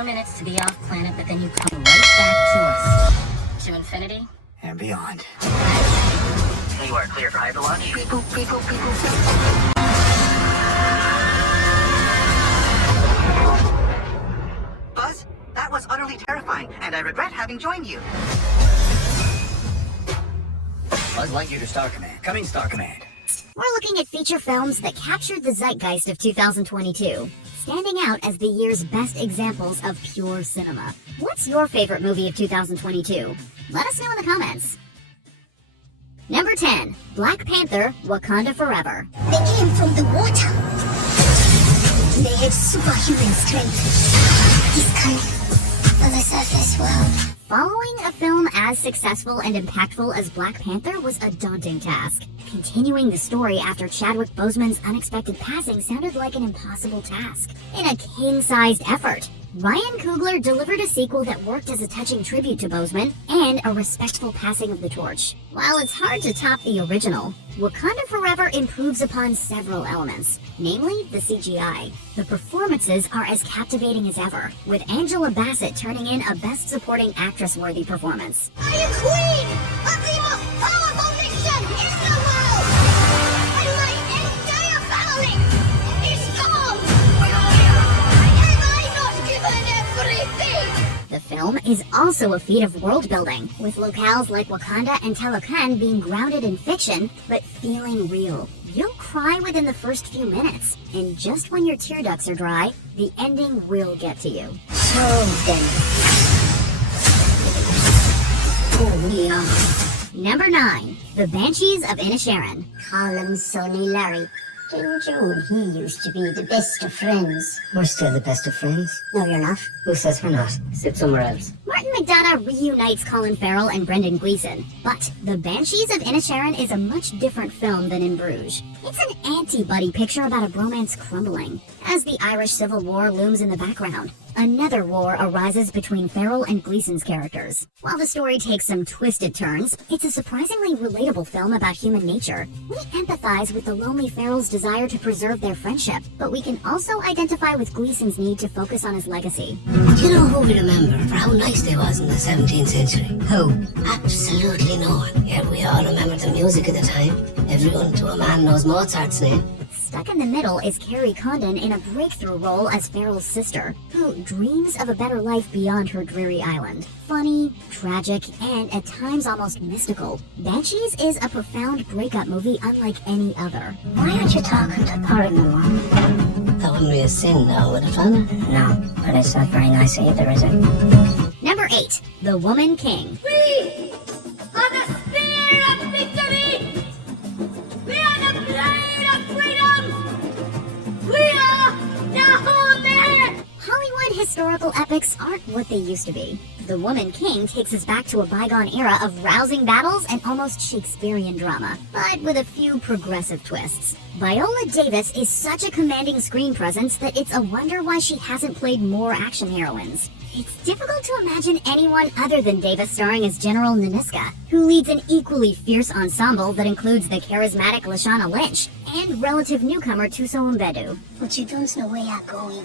4 minutes to the off-planet, but then you come right back to us. To infinity and beyond. You are clear for hyperlaunch. Beep boop, beep boop, beep boop. Buzz, that was utterly terrifying, and I regret having joined you. Buzz Lightyear to Star Command. Coming, Star Command. We're looking at feature films that captured the zeitgeist of 2022, standing out as the year's best examples of pure cinema. What's your favorite movie of 2022? Let us know in the comments. Number 10, Black Panther: Wakanda Forever. They came from the water. They have superhuman strength. He's coming on the surface world. Following a film as successful and impactful as Black Panther was a daunting task. Continuing the story after Chadwick Boseman's unexpected passing sounded like an impossible task. In a king-sized effort, Ryan Coogler delivered a sequel that worked as a touching tribute to Boseman and a respectful passing of the torch. While it's hard to top the original, Wakanda Forever improves upon several elements, namely the CGI. The performances are as captivating as ever, with Angela Bassett turning in a Best Supporting Actress-worthy performance. I am queen of the most powerful nation in the world, and my entire family is gone. Have I not given everything? The film is also a feat of world building, with locales like Wakanda and Talokan being grounded in fiction, but feeling real. You'll cry within the first few minutes, and just when your tear ducts are dry, the ending will get to you. So then. Oh, yeah. Number 9, The Banshees of Inisherin. Call him Sonny Larry. King June, he used to be the best of friends. We're still the best of friends. No, you're not. Who says we're not? Sit somewhere else. Martin McDonagh reunites Colin Farrell and Brendan Gleeson, but The Banshees of Inisherin is a much different film than In Bruges. It's an anti-buddy picture about a bromance crumbling. As the Irish Civil War looms in the background, another war arises between Farrell and Gleeson's characters. While the story takes some twisted turns, it's a surprisingly relatable film about human nature. We empathize with the lonely Farrell's desire to preserve their friendship, but we can also identify with Gleeson's need to focus on his legacy. Do you know who we remember for how nice they was in the 17th century? Who? Absolutely no one. Yet we all remember the music of the time. Everyone to a man knows Mozart's name. Stuck in the middle is Carrie Condon in a breakthrough role as Farrell's sister, who dreams of a better life beyond her dreary island. Funny, tragic, and at times almost mystical, Banshees is a profound breakup movie unlike any other. Why aren't you talking to Parry no more? That wouldn't be a sin now, would it, Fana? No, but it's not very nice either, is it? Number 8, The Woman King. We are the spear of victory! We are the blade of freedom! We are the Homeland! Hollywood historical epics aren't what they used to be. The Woman King takes us back to a bygone era of rousing battles and almost Shakespearean drama, but with a few progressive twists. Viola Davis is such a commanding screen presence that it's a wonder why she hasn't played more action heroines. It's difficult to imagine anyone other than Davis starring as General Naniska, who leads an equally fierce ensemble that includes the charismatic Lashana Lynch and relative newcomer Tuso Mbedu. But you don't know where you're going.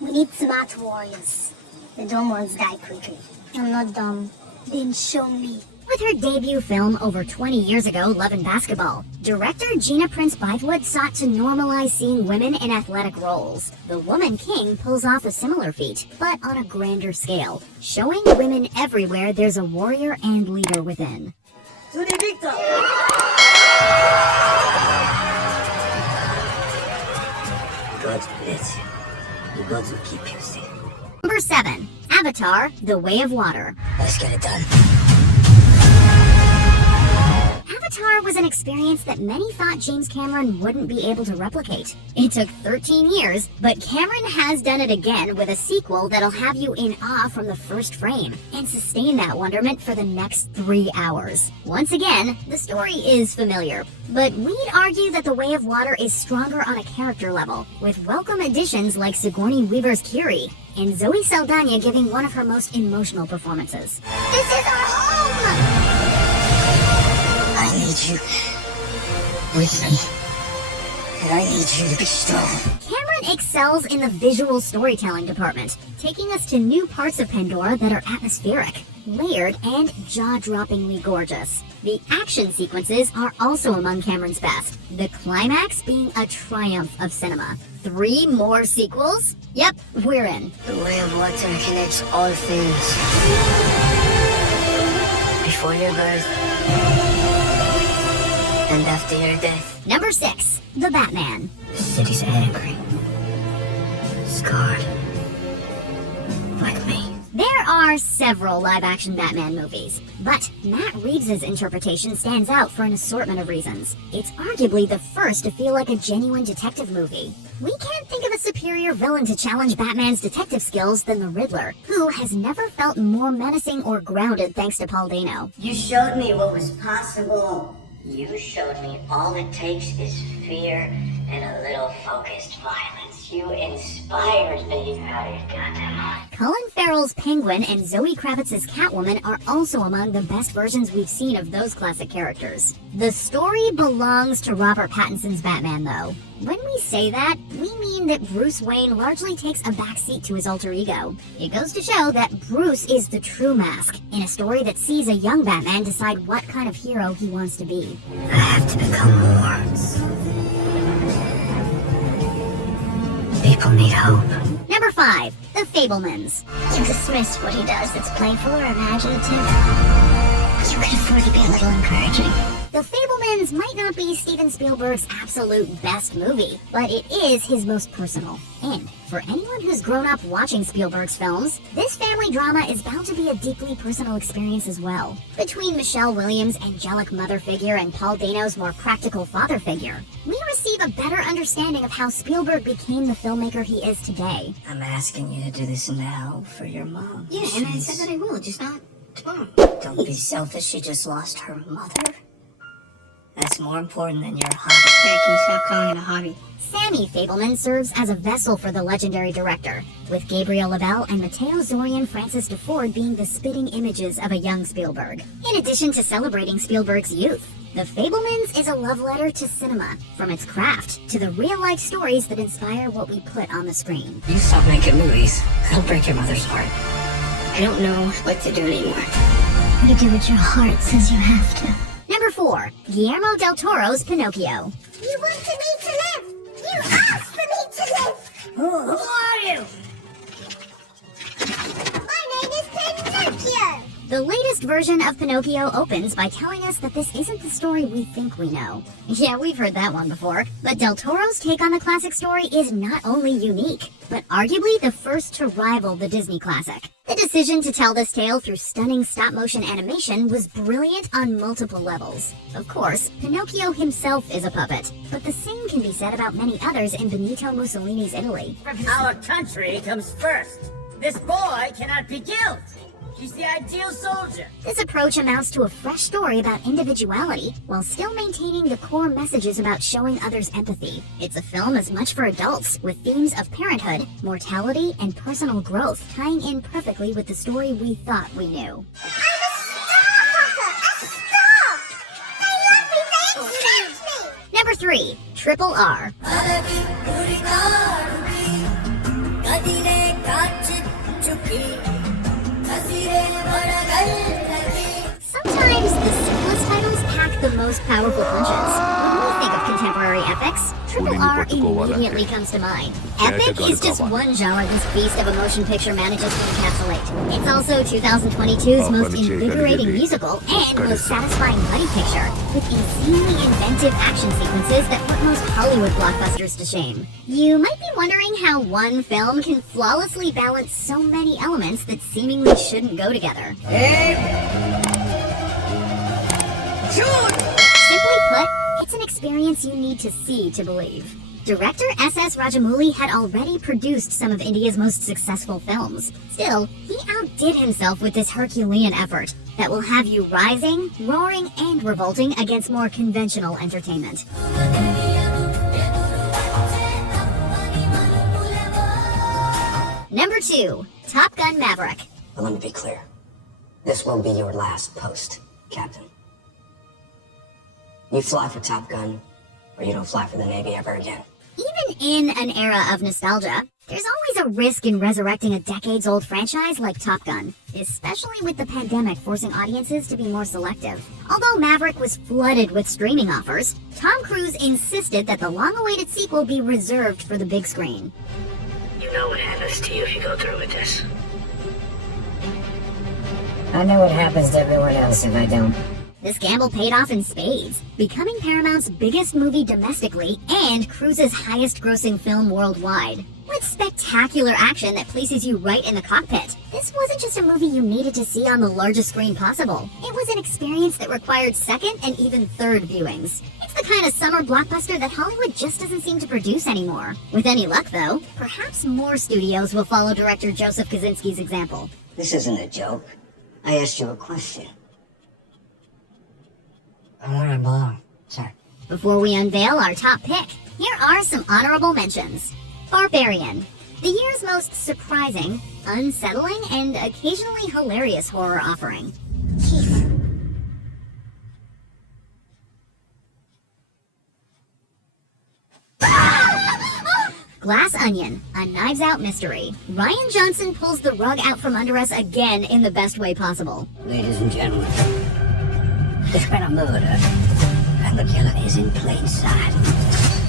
We need smart warriors. The dumb ones die quickly. I'm not dumb. Then show me. With her debut film over 20 years ago, Love and Basketball, director Gina Prince Bythewood sought to normalize seeing women in athletic roles. The Woman King pulls off a similar feat, but on a grander scale, showing women everywhere there's a warrior and leader within. To the victor! God bless you. The gods will keep you safe. Number 7, Avatar: The Way of Water. Let's get it done. Avatar was an experience that many thought James Cameron wouldn't be able to replicate. It took 13 years, but Cameron has done it again with a sequel that'll have you in awe from the first frame and sustain that wonderment for the next 3 hours. Once again, the story is familiar, but we'd argue that The Way of Water is stronger on a character level, with welcome additions like Sigourney Weaver's Kiri and Zoe Saldana giving one of her most emotional performances. This is our home! I need you with me. And I need you to be strong. Cameron Nolan excels in the visual storytelling department, taking us to new parts of Pandora that are atmospheric, layered, and jaw-droppingly gorgeous. The action sequences are also among Cameron's best, the climax being a triumph of cinema. 3 more sequels? Yep, we're in. The way of water connects all things. Before your birth and after your death. Number 6, The Batman. The city's angry, scarred, like me. There are several live-action Batman movies, but Matt Reeves' interpretation stands out for an assortment of reasons. It's arguably the first to feel like a genuine detective movie. We can't think of a superior villain to challenge Batman's detective skills than the Riddler, who has never felt more menacing or grounded thanks to Paul Dano. You showed me what was possible. You showed me all it takes is fear and a little focused violence. You inspired me. Out of your goddamn mind. Colin Farrell's Penguin and Zoe Kravitz's Catwoman are also among the best versions we've seen of those classic characters. The story belongs to Robert Pattinson's Batman, though. When we say that, we mean that Bruce Wayne largely takes a backseat to his alter ego. It goes to show that Bruce is the true Mask, in a story that sees a young Batman decide what kind of hero he wants to be. I have to become more. People need hope. Number 5, The Fabelmans. You dismiss what he does that's playful or imaginative. You could afford to be a little encouraging. The Fabelmans might not be Steven Spielberg's absolute best movie, but it is his most personal. And for anyone who's grown up watching Spielberg's films, this family drama is bound to be a deeply personal experience as well. Between Michelle Williams' angelic mother figure and Paul Dano's more practical father figure, we receive a better understanding of how Spielberg became the filmmaker he is today. I'm asking you to do this now for your mom. Yeah, and I said that I will, just not tomorrow. Don't be selfish, she just lost her mother. That's more important than your hobby. Yeah, can you stop calling it a hobby? Sammy Fabelman serves as a vessel for the legendary director, with Gabriel Labelle and Matteo Zorian Francis DeFord being the spitting images of a young Spielberg. In addition to celebrating Spielberg's youth, The Fabelmans is a love letter to cinema, from its craft to the real-life stories that inspire what we put on the screen. You stop making movies, it'll break your mother's heart. I don't know what to do anymore. You do what your heart says you have to. Number 4, Guillermo del Toro's Pinocchio. You wanted me to live! You asked for me to live! Who are you? My name is Pinocchio! The latest version of Pinocchio opens by telling us that this isn't the story we think we know. Yeah, we've heard that one before, but Del Toro's take on the classic story is not only unique, but arguably the first to rival the Disney classic. The decision to tell this tale through stunning stop-motion animation was brilliant on multiple levels. Of course, Pinocchio himself is a puppet, but the same can be said about many others in Benito Mussolini's Italy. Our country comes first. This boy cannot be killed. He's the ideal soldier. This approach amounts to a fresh story about individuality, while still maintaining the core messages about showing others empathy. It's a film as much for adults, with themes of parenthood, mortality, and personal growth tying in perfectly with the story we thought we knew. I'm a star, Papa! A star! They love me! They accept me! Number 3, Triple R. Sometimes the simplest titles pack the most powerful punches. When we think of contemporary epics, Triple R immediately comes to mind. Epic is just one genre this beast of a motion picture manages to encapsulate. It's also 2022's most invigorating musical and most satisfying buddy picture, with insanely inventive action sequences that put most Hollywood blockbusters to shame. You might be wondering how one film can flawlessly balance so many elements that seemingly shouldn't go together. Simply put, it's an experience you need to see to believe. Director S.S. Rajamouli had already produced some of India's most successful films. Still, he outdid himself with this Herculean effort that will have you rising, roaring, and revolting against more conventional entertainment. Number 2, Top Gun Maverick. But let me be clear. This will be your last post, Captain. You fly for Top Gun, or you don't fly for the Navy ever again. Even in an era of nostalgia, there's always a risk in resurrecting a decades-old franchise like Top Gun, especially with the pandemic forcing audiences to be more selective. Although Maverick was flooded with streaming offers, Tom Cruise insisted that the long-awaited sequel be reserved for the big screen. You know what happens to you if you go through with this. I know what happens to everyone else if I don't. This gamble paid off in spades, becoming Paramount's biggest movie domestically and Cruise's highest-grossing film worldwide. With spectacular action that places you right in the cockpit, this wasn't just a movie you needed to see on the largest screen possible. It was an experience that required second and even third viewings. It's the kind of summer blockbuster that Hollywood just doesn't seem to produce anymore. With any luck, though, perhaps more studios will follow director Yousaf Kosinski's example. This isn't a joke. I asked you a question. I want to belong, sir. Before we unveil our top pick, here are some honorable mentions. Barbarian, the year's most surprising, unsettling, and occasionally hilarious horror offering. Glass Onion, a Knives Out mystery. Rian Johnson pulls the rug out from under us again in the best way possible. Ladies and gentlemen, there's been a murder, and the killer is in plain sight.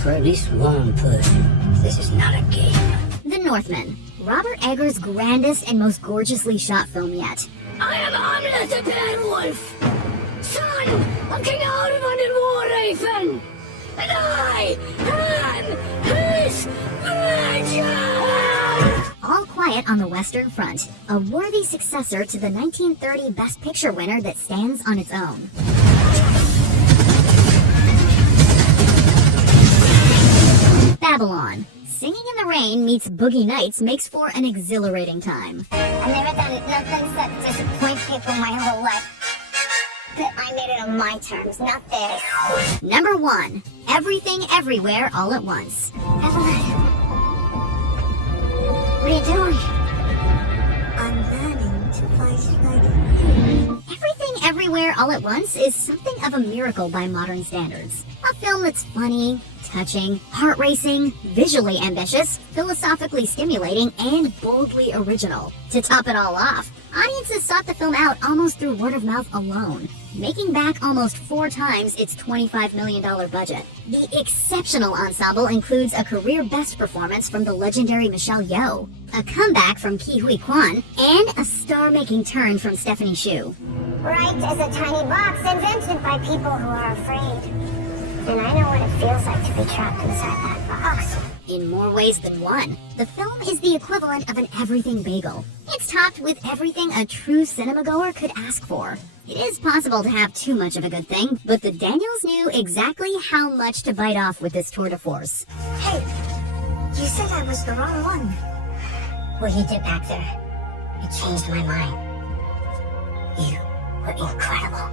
For at least one person, this is not a game. The Northman, Robert Eggers' grandest and most gorgeously shot film yet. I am Hamlet the Beowulf, son of King Arvan and Warraven, and I am his virgin! All Quiet on the Western Front, a worthy successor to the 1930 Best Picture winner that stands on its own. Babylon. Singing in the Rain meets Boogie Nights makes for an exhilarating time. I've never done nothing except disappoint people my whole life. But I made it on my terms, not theirs. Number 1. Everything Everywhere All at Once. Evelyn. What are you doing? I'm learning to fight like you. Everything Everywhere All at Once is something of a miracle by modern standards. A film that's funny, touching, heart-racing, visually ambitious, philosophically stimulating, and boldly original. To top it all off, audiences sought the film out almost through word of mouth alone, making back almost 4 times its $25 million budget. The exceptional ensemble includes a career best performance from the legendary Michelle Yeoh, a comeback from Ke Huy Quan, and a star-making turn from Stephanie Hsu. Right is a tiny box invented by people who are afraid. And I know what it feels like to be trapped inside that box. In more ways than one, the film is the equivalent of an everything bagel. It's topped with everything a true cinema-goer could ask for. It is possible to have too much of a good thing, but the Daniels knew exactly how much to bite off with this tour de force. Hey, you said I was the wrong one. What you did back there, it changed my mind. You were incredible.